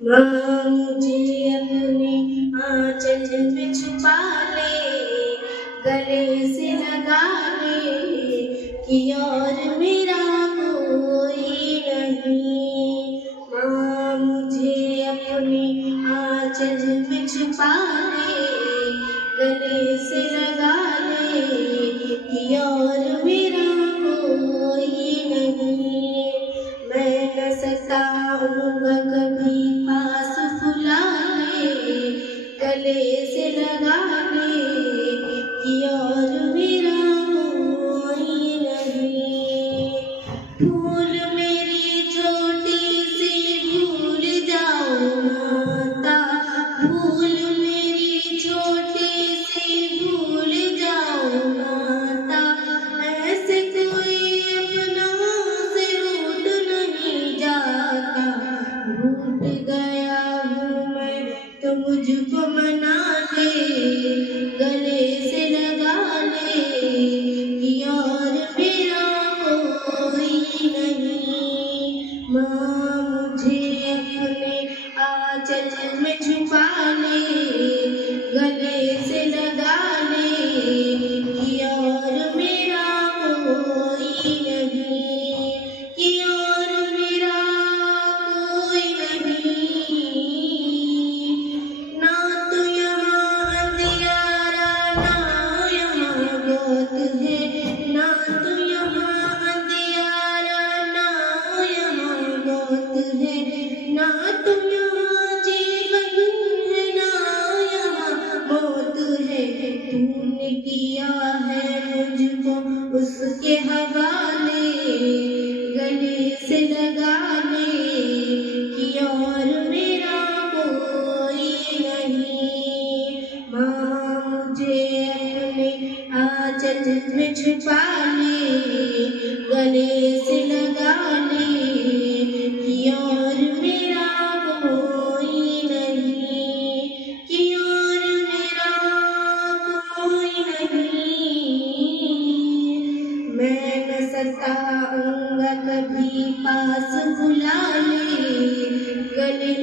माँ मुझे अपने आंचल में छुपा ले, गले से लगा ले कि और मेरा कोई नहीं। माँ मुझे अपने आंचल में छुपा ले, गले से लगा ले कि और मेरा कोई नहीं। मैं न सताऊंगा कभी पास बुलाने, गले से लगा ले कि और मेरा कोई नहीं। भूल मेरी छोटी सी भूल जाओ माता, भूल मेरी छोटी सी भूल जाओ माता। ऐसे कोई अपना से रूठ नहीं जाता। रूठ गया हूँ मैं तो मुझको मना ले, गले से लगा ले कि और मेरा कोई नहीं। माँ मुझे अपने आंचल में छुपा ले, गले से लगा ले कि और मेरा कोई नहीं, कि और मेरा कोई नहीं। ना तो यहाँ अंधियारा ना यहाँ गोद है, ना तो यहाँ अंधियारा ना यहाँ गोद है, ना तो यहाँ जीवन है ना यहाँ मौत है। तूने किया है मुझको उसके हवाले, गले से लगा ले कि और मेरा कोई नहीं। माँ मुझे अपने आंचल में छुपा ले, गले से लगा ले कि और मेरा कोई नहीं, कि और मेरा कोई नहीं। मैं न सताऊंगा कभी पास बुला ले, गले